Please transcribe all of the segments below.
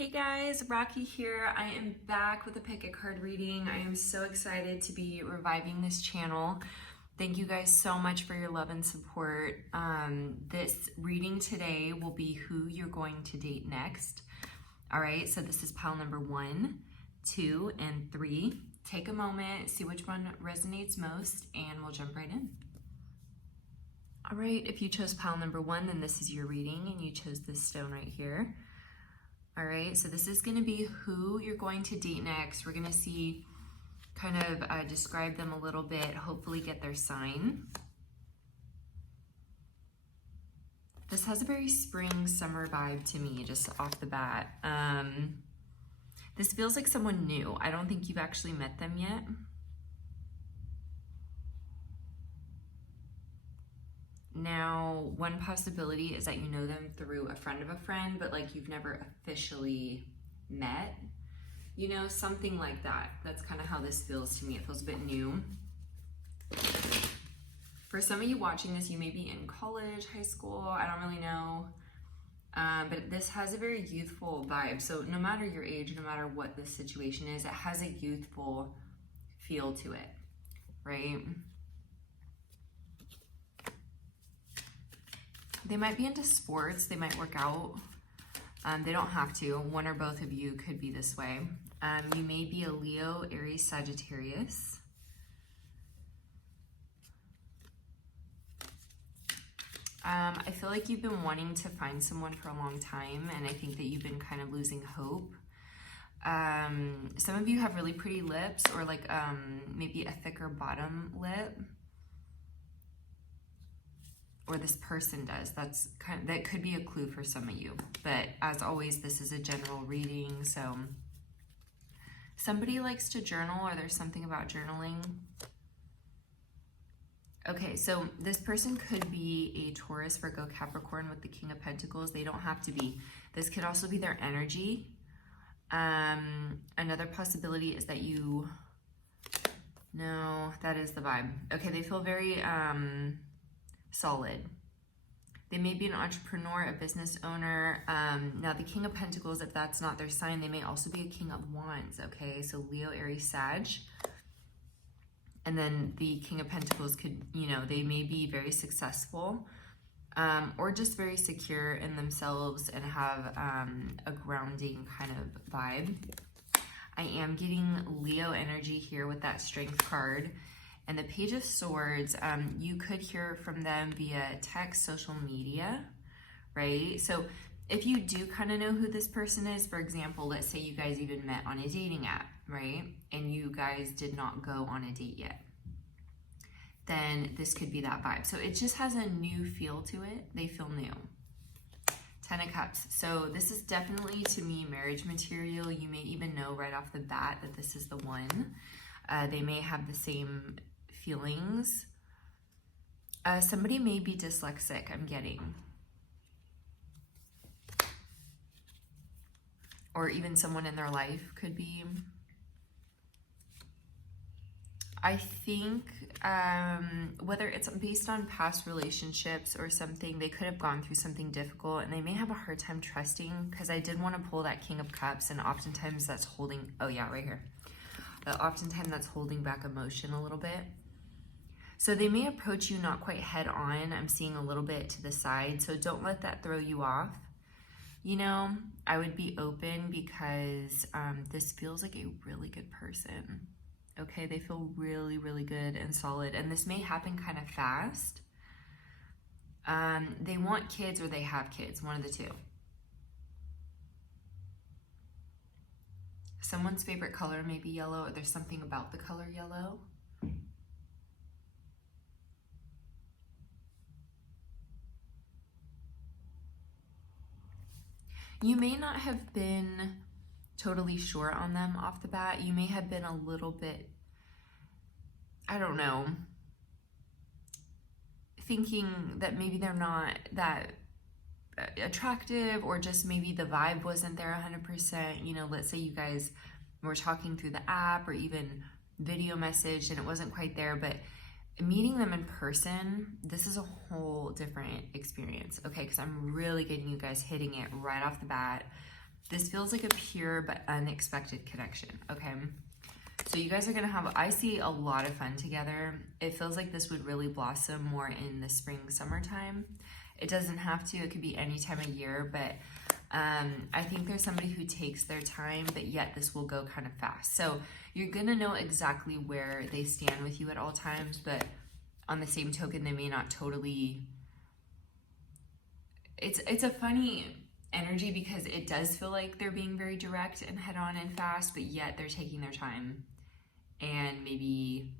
Hey guys, Rocky here. I am back with a pick a card reading. I am so excited to be reviving this channel. Thank you guys so much for your love and support. This reading today will be who you're going to date next. All right, so this is pile number 1, 2, and 3. Take a moment, see which one resonates most, and we'll jump right in. All right, if you chose pile number 1, then this is your reading, and you chose this stone right here. All right, so this is going to be who you're going to date next. We're going to see, kind of describe them a little bit, hopefully get their sign. This has a very spring, summer vibe to me, just off the bat. This feels like someone new. I don't think you've actually met them yet. Now, one possibility is that you know them through a friend of a friend, but like you've never officially met, you know, something like that. That's kind of how this feels to me. It feels a bit new. For some of you watching this, you may be in college, high school, I don't really know. But this has a very youthful vibe. So no matter your age, no matter what this situation is, it has a youthful feel to it, right? They might be into sports, they might work out. They don't have to. One or both of you could be this way. You may be a Leo, Aries, Sagittarius. I feel like you've been wanting to find someone for a long time, and I think that you've been kind of losing hope. Some of you have really pretty lips, or like maybe a thicker bottom lip. Or this person does. That could be a clue for some of you. But as always, this is a general reading, so somebody likes to journal, or there's something about journaling. Okay, so this person could be a Taurus, Virgo, Capricorn with the King of Pentacles. They don't have to be. This could also be their energy. Another possibility is that no, that is the vibe. Okay, they feel very solid. They may be an entrepreneur, a business owner. Now the King of Pentacles, if that's not their sign, they may also be a King of Wands, okay? So Leo, Aries, Sag. And then the King of Pentacles could, you know, they may be very successful or just very secure in themselves and have a grounding kind of vibe. I am getting Leo energy here with that Strength card. And the Page of Swords, you could hear from them via text, social media, right? So if you do kind of know who this person is, for example, let's say you guys even met on a dating app, right? And you guys did not go on a date yet. Then this could be that vibe. So it just has a new feel to it. They feel new. 10 of Cups. So this is definitely, to me, marriage material. You may even know right off the bat that this is the one. They may have the same feelings. Somebody may be dyslexic, I'm getting. Or even someone in their life could be. I think whether it's based on past relationships or something, they could have gone through something difficult and they may have a hard time trusting, because I did want to pull that King of Cups, and oftentimes that's holding, oh yeah, right here. Oftentimes that's holding back emotion a little bit. So they may approach you not quite head on. I'm seeing a little bit to the side, so don't let that throw you off. You know, I would be open, because this feels like a really good person. Okay, they feel really, really good and solid, and this may happen kind of fast. They want kids or they have kids, one of the two. Someone's favorite color may be yellow, or there's something about the color yellow. You may not have been totally sure on them off the bat. You may have been a little bit, I don't know, thinking that maybe they're not that attractive, or just maybe the vibe wasn't there 100%. You know, let's say you guys were talking through the app or even video message and it wasn't quite there, but meeting them in person, this is a whole different experience, okay? Because I'm really getting you guys hitting it right off the bat. This feels like a pure but unexpected connection, okay? So you guys are going to have, I see a lot of fun together. It feels like this would really blossom more in the spring, summertime. It doesn't have to. It could be any time of year, but I think there's somebody who takes their time, but yet this will go kind of fast. So you're going to know exactly where they stand with you at all times, but on the same token, they may not totally... It's a funny energy because it does feel like they're being very direct and head-on and fast, but yet they're taking their time and maybe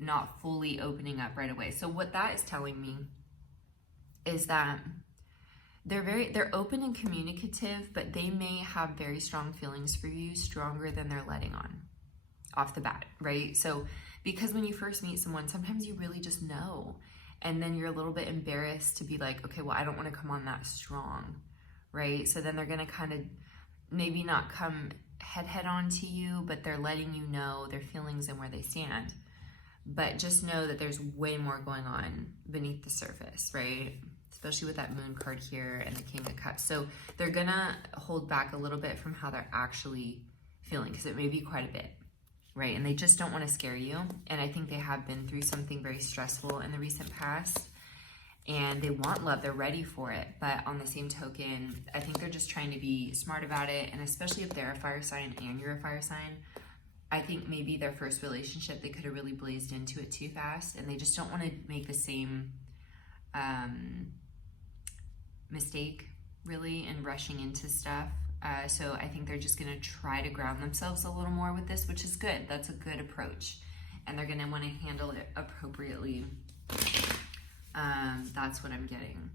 not fully opening up right away. So what that is telling me is that they're open and communicative, but they may have very strong feelings for you, stronger than they're letting on off the bat, right? So because when you first meet someone, sometimes you really just know, and then you're a little bit embarrassed to be like, okay, well, I don't want to come on that strong, right? So then they're going to kind of maybe not come head on to you, but they're letting you know their feelings and where they stand. But just know that there's way more going on beneath the surface, right? Especially with that moon card here and the King of Cups. So they're gonna hold back a little bit from how they're actually feeling, because it may be quite a bit, right? And they just don't want to scare you. And I think they have been through something very stressful in the recent past, and they want love, they're ready for it. But on the same token, I think they're just trying to be smart about it. And especially if they're a fire sign and you're a fire sign, I think maybe their first relationship, they could have really blazed into it too fast, and they just don't want to make the same mistake really in rushing into stuff. So I think they're just going to try to ground themselves a little more with this, which is good. That's a good approach. And they're going to want to handle it appropriately. That's what I'm getting.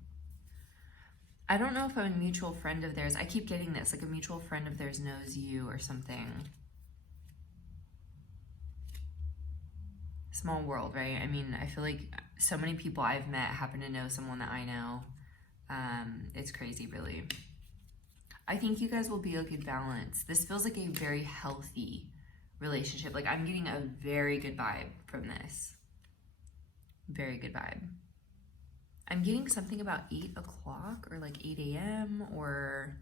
I don't know if a mutual friend of theirs, I keep getting this, like a mutual friend of theirs knows you or something. Small world, right? I mean, I feel like so many people I've met happen to know someone that I know. It's crazy, really. I think you guys will be a good balance. This feels like a very healthy relationship. Like, I'm getting a very good vibe from this. Very good vibe. I'm getting something about 8 o'clock or like 8 a.m. or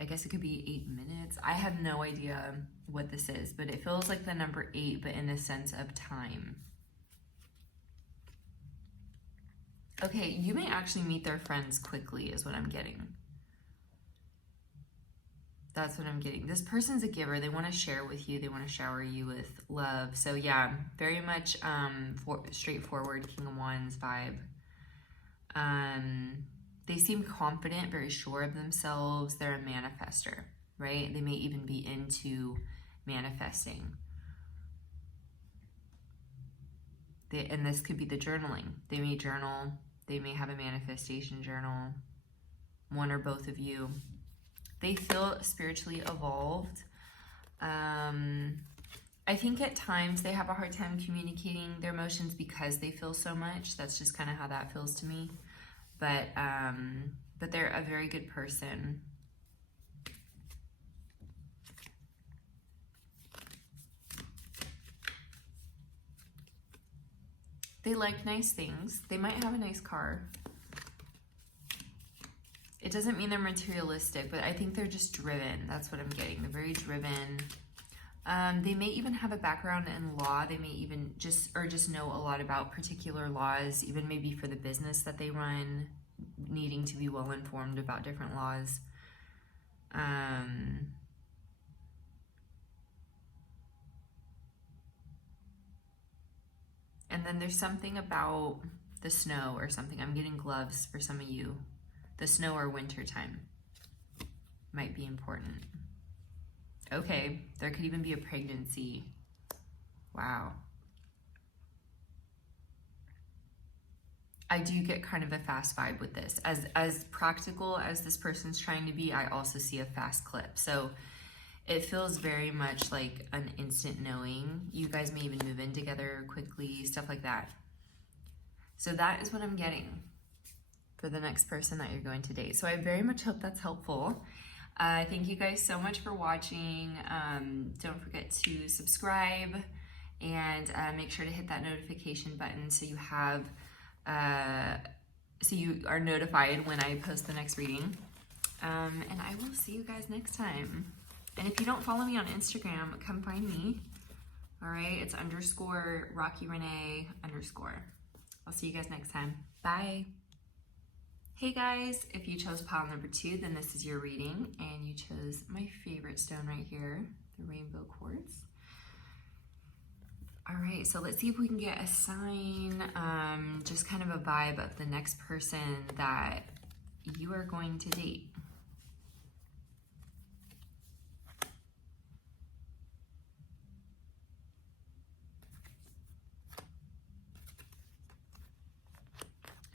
I guess it could be 8 minutes. I have no idea what this is, but it feels like the number 8, but in a sense of time. Okay, you may actually meet their friends quickly is what I'm getting. That's what I'm getting. This person's a giver. They want to share with you. They want to shower you with love. So yeah, very much straightforward King of Wands vibe. They seem confident, very sure of themselves. They're a manifester, right? They may even be into manifesting. And this could be the journaling. They may journal. They may have a manifestation journal. One or both of you. They feel spiritually evolved. I think at times they have a hard time communicating their emotions because they feel so much. That's just kind of how that feels to me. But they're a very good person. They like nice things. They might have a nice car. It doesn't mean they're materialistic, but I think they're just driven. That's what I'm getting. They're very driven. They may even have a background in law. They may even just know a lot about particular laws, even maybe for the business that they run, needing to be well informed about different laws. And then there's something about the snow or something. I'm getting gloves for some of you. The snow or winter time might be important. Okay, there could even be a pregnancy. Wow. I do get kind of a fast vibe with this. As practical as this person's trying to be, I also see a fast clip. So it feels very much like an instant knowing. You guys may even move in together quickly, stuff like that. So that is what I'm getting for the next person that you're going to date. So I very much hope that's helpful. Thank you guys so much for watching. Don't forget to subscribe and make sure to hit that notification button so you are notified when I post the next reading. And I will see you guys next time. And if you don't follow me on Instagram, come find me. All right, it's _RockyRenee_. I'll see you guys next time. Bye. Hey guys, if you chose pile number 2, then this is your reading, and you chose my favorite stone right here, the rainbow quartz. All right, so let's see if we can get a sign, just kind of a vibe of the next person that you are going to date.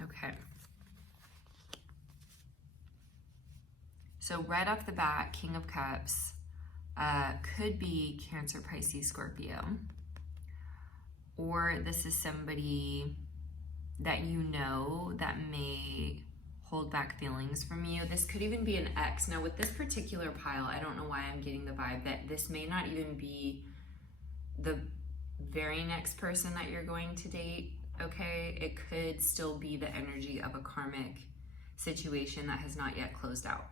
Okay. So right off the bat, King of Cups could be Cancer, Pisces, Scorpio. Or this is somebody that you know that may hold back feelings from you. This could even be an ex. Now with this particular pile, I don't know why I'm getting the vibe that this may not even be the very next person that you're going to date, okay? It could still be the energy of a karmic situation that has not yet closed out.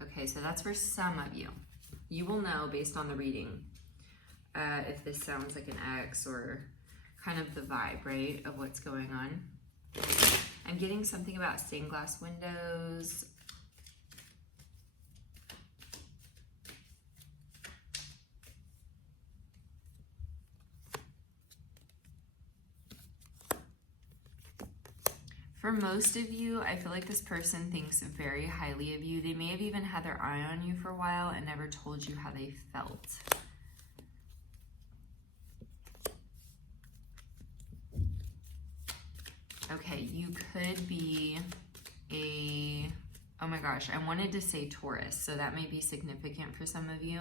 Okay, so that's for some of you. You will know based on the reading if this sounds like an ex or kind of the vibe, right, of what's going on. I'm getting something about stained glass windows. For most of you, I feel like this person thinks very highly of you. They may have even had their eye on you for a while and never told you how they felt. Okay, you could be oh my gosh, I wanted to say Taurus, so that may be significant for some of you.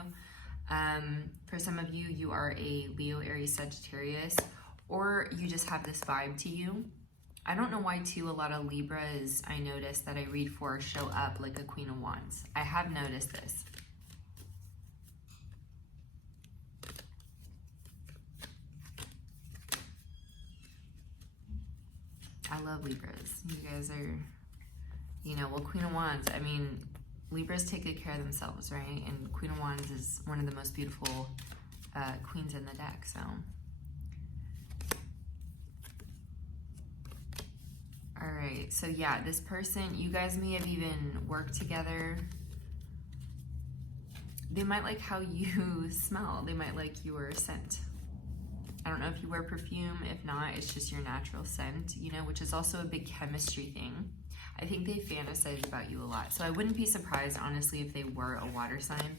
For some of you, you are a Leo, Aries, Sagittarius, or you just have this vibe to you. I don't know why too, a lot of Libras I notice that I read for show up like a Queen of Wands. I have noticed this. I love Libras. You guys are, you know, well, Queen of Wands, I mean, Libras take good care of themselves, right? And Queen of Wands is one of the most beautiful queens in the deck, so. All right, so yeah, this person, you guys may have even worked together. They might like how you smell. They might like your scent. I don't know if you wear perfume. If not, it's just your natural scent, you know, which is also a big chemistry thing. I think they fantasize about you a lot. So I wouldn't be surprised, honestly, if they were a water sign,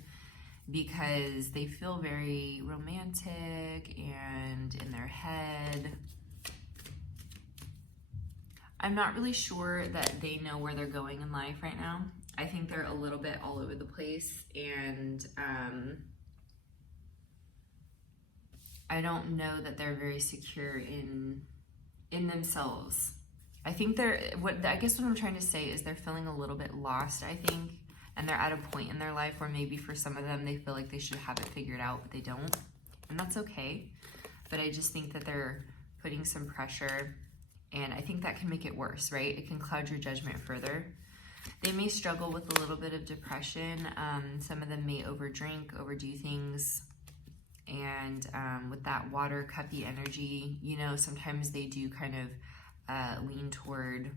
because they feel very romantic and in their head. I'm not really sure that they know where they're going in life right now. I think they're a little bit all over the place, and I don't know that they're very secure in themselves. I think I guess what I'm trying to say is they're feeling a little bit lost, I think, and they're at a point in their life where maybe for some of them they feel like they should have it figured out, but they don't, and that's okay. But I just think that they're putting some pressure, and I think that can make it worse, right? It can cloud your judgment further. They may struggle with a little bit of depression. Some of them may overdrink, overdo things. And with that water cuppy energy, you know, sometimes they do kind of lean toward,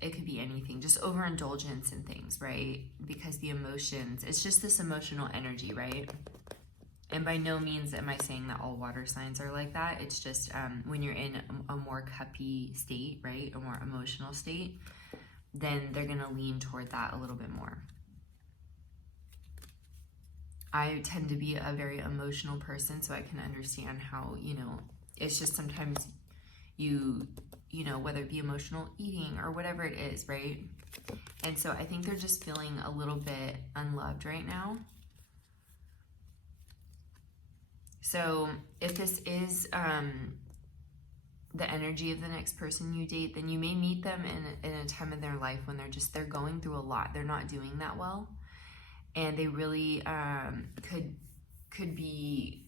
it could be anything, just overindulgence in things, right? Because the emotions, it's just this emotional energy, right? And by no means am I saying that all water signs are like that. It's just when you're in a more cuppy state, right? A more emotional state, then they're gonna lean toward that a little bit more. I tend to be a very emotional person, so I can understand how, you know, it's just sometimes you know, whether it be emotional eating or whatever it is, right? And so I think they're just feeling a little bit unloved right now. So if this is the energy of the next person you date, then you may meet them in a time in their life when they're going through a lot. They're not doing that well. And they really could be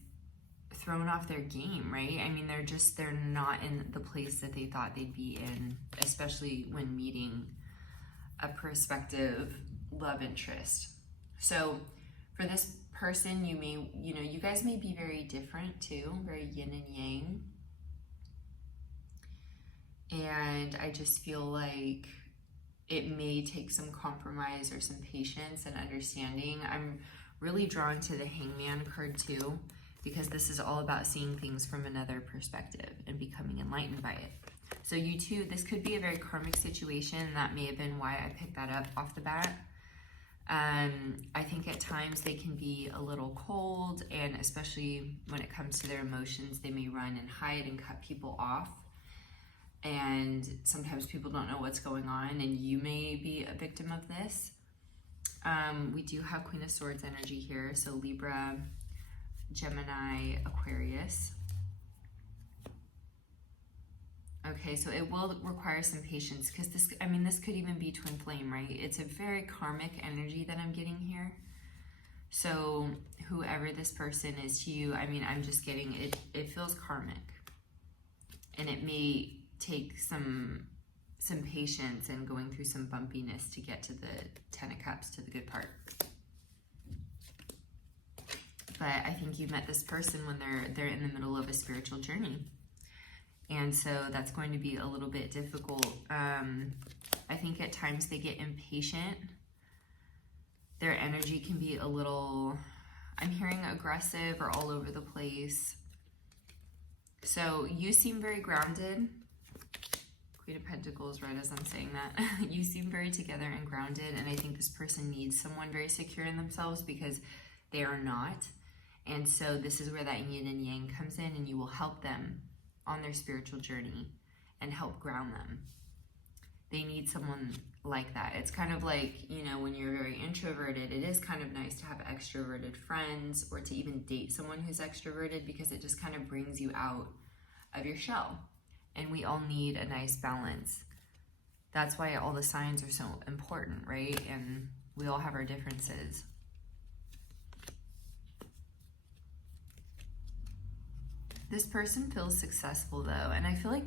thrown off their game, right? I mean, they're not in the place that they thought they'd be in, especially when meeting a prospective love interest. So for this person, you guys may be very different too, very yin and yang. And I just feel like it may take some compromise or some patience and understanding. I'm really drawn to the Hangman card too, because this is all about seeing things from another perspective and becoming enlightened by it. So you two, this could be a very karmic situation. That may have been why I picked that up off the bat. I think at times they can be a little cold, and especially when it comes to their emotions, they may run and hide and cut people off. And sometimes people don't know what's going on, and you may be a victim of this. We do have Queen of Swords energy here, so Libra, Gemini, Aquarius. Okay, so it will require some patience, because this could even be twin flame, right? It's a very karmic energy that I'm getting here. So whoever this person is to you, I'm just getting it feels karmic, and it may take some patience and going through some bumpiness to get to the Ten of Cups, to the good part. But I think you met this person when they're in the middle of a spiritual journey. And so that's going to be a little bit difficult. I think at times they get impatient. Their energy can be a little, I'm hearing aggressive or all over the place. So you seem very grounded. Queen of Pentacles, right as I'm saying that. You seem very together and grounded, and I think this person needs someone very secure in themselves, because they are not. And so this is where that yin and yang comes in, and you will help them on their spiritual journey and help ground them. They need someone like that. It's kind of like, when you're very introverted, it is kind of nice to have extroverted friends, or to even date someone who's extroverted, because it just kind of brings you out of your shell. And we all need a nice balance. That's why all the signs are so important, right? And we all have our differences. This person feels successful though, and I feel like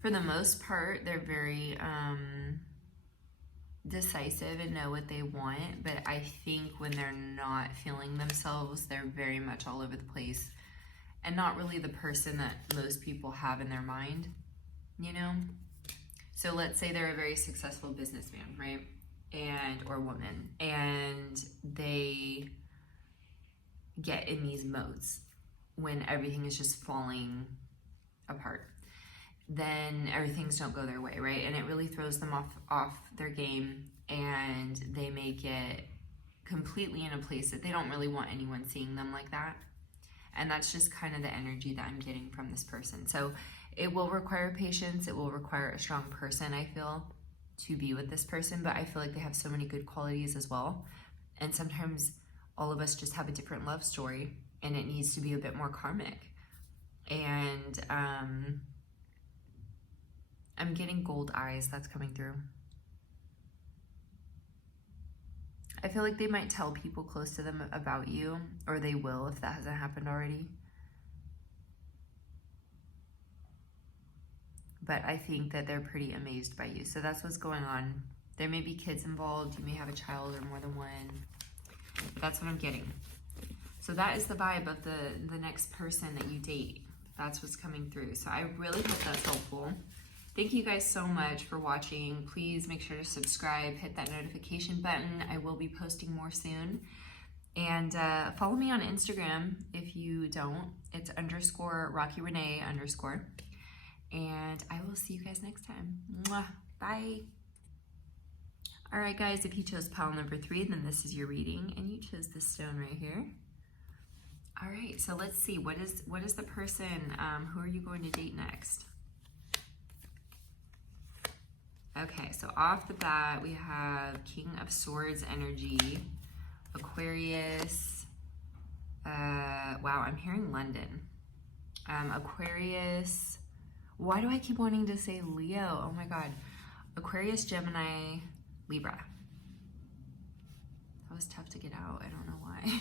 for the most part they're very decisive and know what they want, but I think when they're not feeling themselves, they're very much all over the place and not really the person that most people have in their mind, So let's say they're a very successful businessman, right? Or woman, and they get in these modes when everything is just falling apart. Then things don't go their way, right? And it really throws them off their game, and they may get completely in a place that they don't really want anyone seeing them like that. And that's just kind of the energy that I'm getting from this person. So it will require patience. It will require a strong person, I feel, to be with this person. But I feel like they have so many good qualities as well. And sometimes all of us just have a different love story, and it needs to be a bit more karmic. And I'm getting gold eyes. That's coming through. I feel like they might tell people close to them about you, or they will if that hasn't happened already. But I think that they're pretty amazed by you. So that's what's going on. There may be kids involved. You may have a child or more than one. That's what I'm getting. So that is the vibe of the next person that you date. That's what's coming through. So I really hope that's helpful. Thank you guys so much for watching. Please make sure to subscribe, hit that notification button. I will be posting more soon. And follow me on Instagram if you don't. It's _RockyRenee_. And I will see you guys next time. Mwah. Bye. All right, guys, if you chose pile number 3, then this is your reading, and you chose this stone right here. All right, so let's see. What is the person? Who are you going to date next? Okay, so off the bat, we have King of Swords energy, Aquarius. Wow, I'm hearing London. Aquarius. Why do I keep wanting to say Leo? Oh my God. Aquarius, Gemini, Libra. That was tough to get out. I don't know why.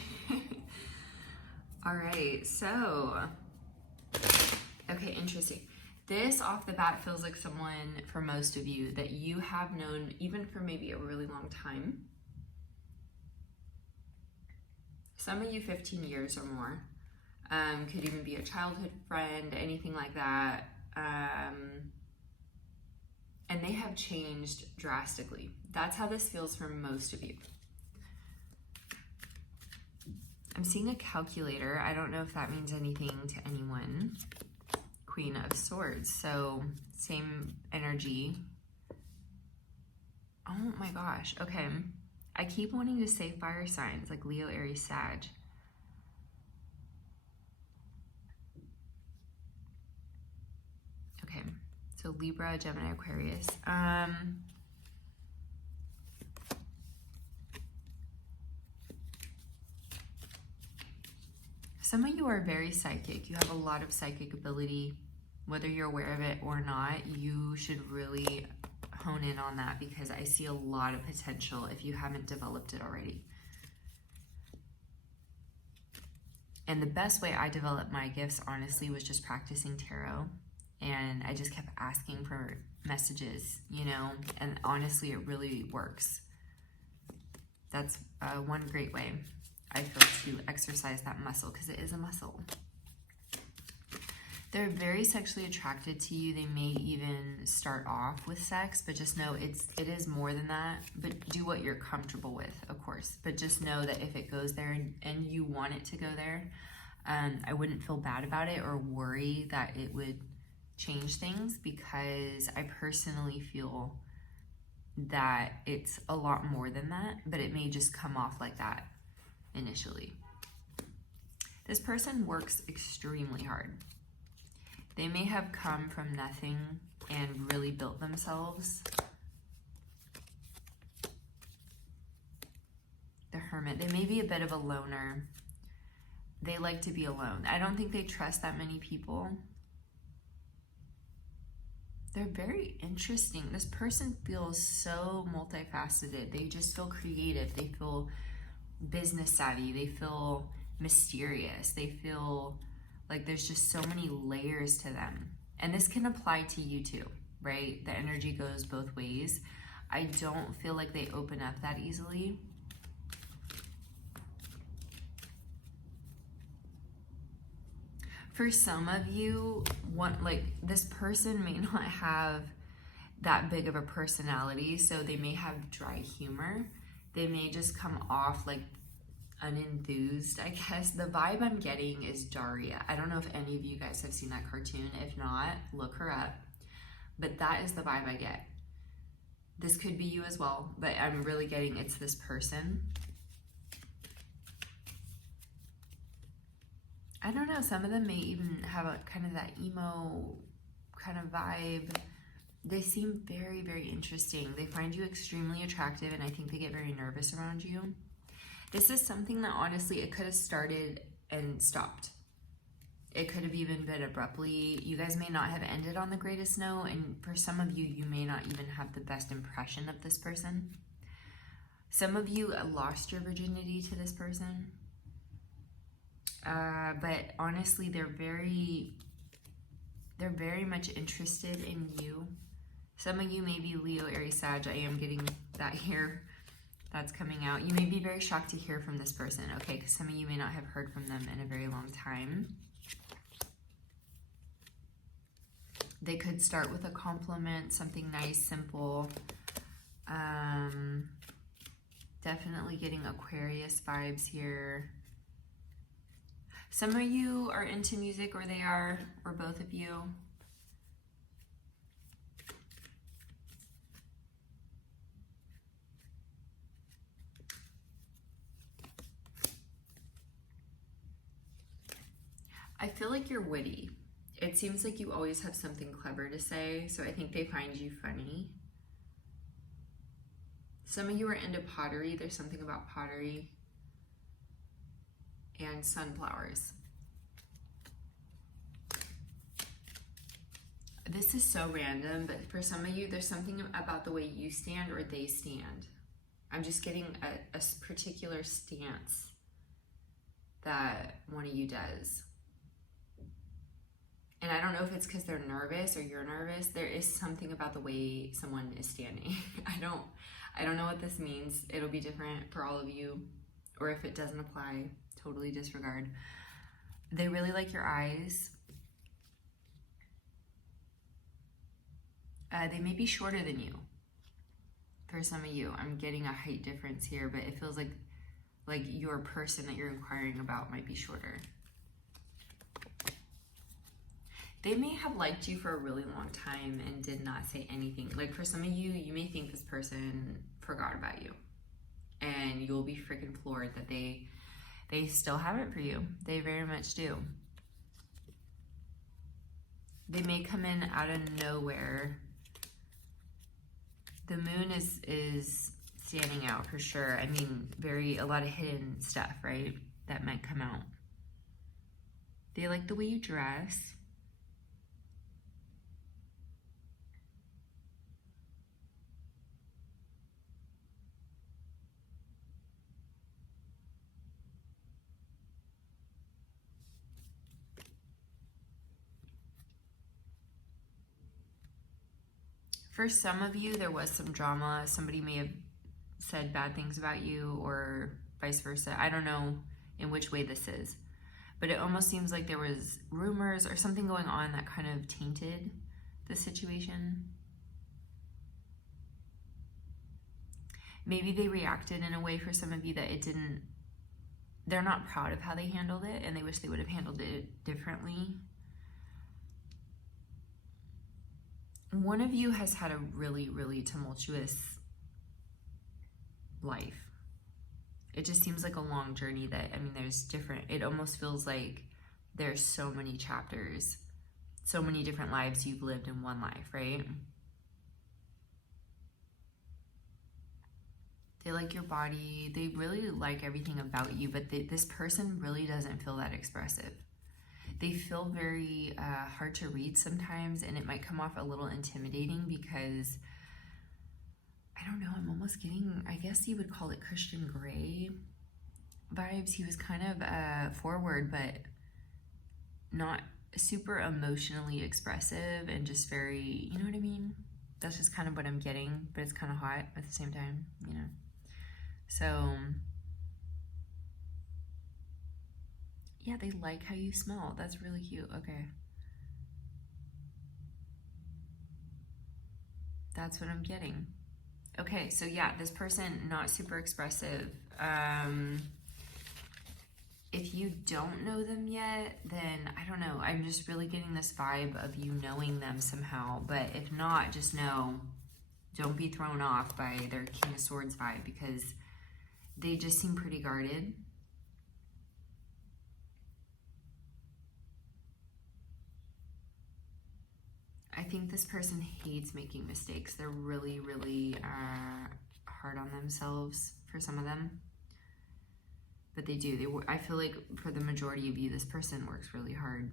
All right, so, okay, interesting. This off the bat feels like someone, for most of you, that you have known even for maybe a really long time. Some of you 15 years or more. Could even be a childhood friend, anything like that. And they have changed drastically. That's how this feels for most of you. I'm seeing a calculator. I don't know if that means anything to anyone. Queen of Swords, so same energy. Oh my gosh, okay. I keep wanting to say fire signs like Leo, Aries, Sag. Okay, so Libra, Gemini, Aquarius. Some of you are very psychic. You have a lot of psychic ability. Whether you're aware of it or not, you should really hone in on that, because I see a lot of potential if you haven't developed it already. And the best way I developed my gifts, honestly, was just practicing tarot. And I just kept asking for messages, you know, and honestly, it really works. That's one great way, I feel, to exercise that muscle, because it is a muscle. They're very sexually attracted to you. They may even start off with sex, but just know it is more than that. But do what you're comfortable with, of course. But just know that if it goes there and you want it to go there, I wouldn't feel bad about it or worry that it would change things, because I personally feel that it's a lot more than that, but it may just come off like that initially. This person works extremely hard. They may have come from nothing and really built themselves. The Hermit. They may be a bit of a loner. They like to be alone. I don't think they trust that many people. They're very interesting. This person feels so multifaceted. They just feel creative. They feel business savvy. They feel mysterious. They feel like there's just so many layers to them. And this can apply to you too, right? The energy goes both ways. I don't feel like they open up that easily. For some of you, this person may not have that big of a personality, so they may have dry humor. They may just come off like unenthused, I guess. The vibe I'm getting is Daria. I don't know if any of you guys have seen that cartoon. If not, look her up. But that is the vibe I get. This could be you as well, but I'm really getting it's this person. I don't know, some of them may even have a kind of that emo kind of vibe. They seem very, very interesting. They find you extremely attractive, and I think they get very nervous around you. This is something that honestly, it could have started and stopped. It could have even been abruptly. You guys may not have ended on the greatest note, and for some of you, you may not even have the best impression of this person. Some of you lost your virginity to this person. But honestly, they're very much interested in you. Some of you may be Leo, Aries, Sag. I am getting that here. That's coming out. You may be very shocked to hear from this person, okay? Because some of you may not have heard from them in a very long time. They could start with a compliment, something nice, simple. Definitely getting Aquarius vibes here. Some of you are into music, or they are, or both of you. I feel like you're witty. It seems like you always have something clever to say, so I think they find you funny. Some of you are into pottery. There's something about pottery. And sunflowers. This is so random, but for some of you, there's something about the way you stand or they stand. I'm just getting a particular stance that one of you does. And I don't know if it's because they're nervous or you're nervous. There is something about the way someone is standing. I don't know what this means. It'll be different for all of you. Or if it doesn't apply, totally disregard. They really like your eyes. They may be shorter than you. For some of you, I'm getting a height difference here, but it feels like your person that you're inquiring about might be shorter. They may have liked you for a really long time and did not say anything. Like for some of you, you may think this person forgot about you. And you'll be freaking floored that they still have it for you. They very much do. They may come in out of nowhere. The moon is standing out for sure. I mean, a lot of hidden stuff, right? That might come out. They like the way you dress. For some of you, there was some drama. Somebody may have said bad things about you or vice versa. I don't know in which way this is, but it almost seems like there was rumors or something going on that kind of tainted the situation. Maybe they reacted in a way for some of you that they're not proud of how they handled it and they wish they would have handled it differently. One of you has had a really, really tumultuous life. It just seems like a long journey it almost feels like there's so many chapters, so many different lives you've lived in one life, right? They like your body. They really like everything about you, but this person really doesn't feel that expressive. They feel very hard to read sometimes, and it might come off a little intimidating because, I don't know, I'm almost getting, I guess you would call it Christian Grey vibes. He was kind of forward, but not super emotionally expressive and just very, you know what I mean? That's just kind of what I'm getting, but it's kind of hot at the same time, you know? So yeah, they like how you smell. That's really cute. Okay. That's what I'm getting. Okay, so yeah, this person, not super expressive. If you don't know them yet, then I don't know. I'm just really getting this vibe of you knowing them somehow. But if not, just know, don't be thrown off by their King of Swords vibe because they just seem pretty guarded. I think this person hates making mistakes. They're really, really hard on themselves for some of them. But they do. I feel like for the majority of you, this person works really hard.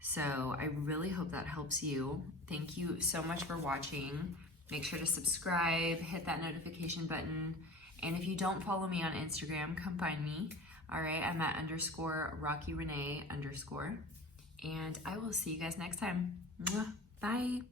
So I really hope that helps you. Thank you so much for watching. Make sure to subscribe, hit that notification button. And if you don't follow me on Instagram, come find me. All right, I'm at _RockyRenee_. And I will see you guys next time. Mwah. Bye.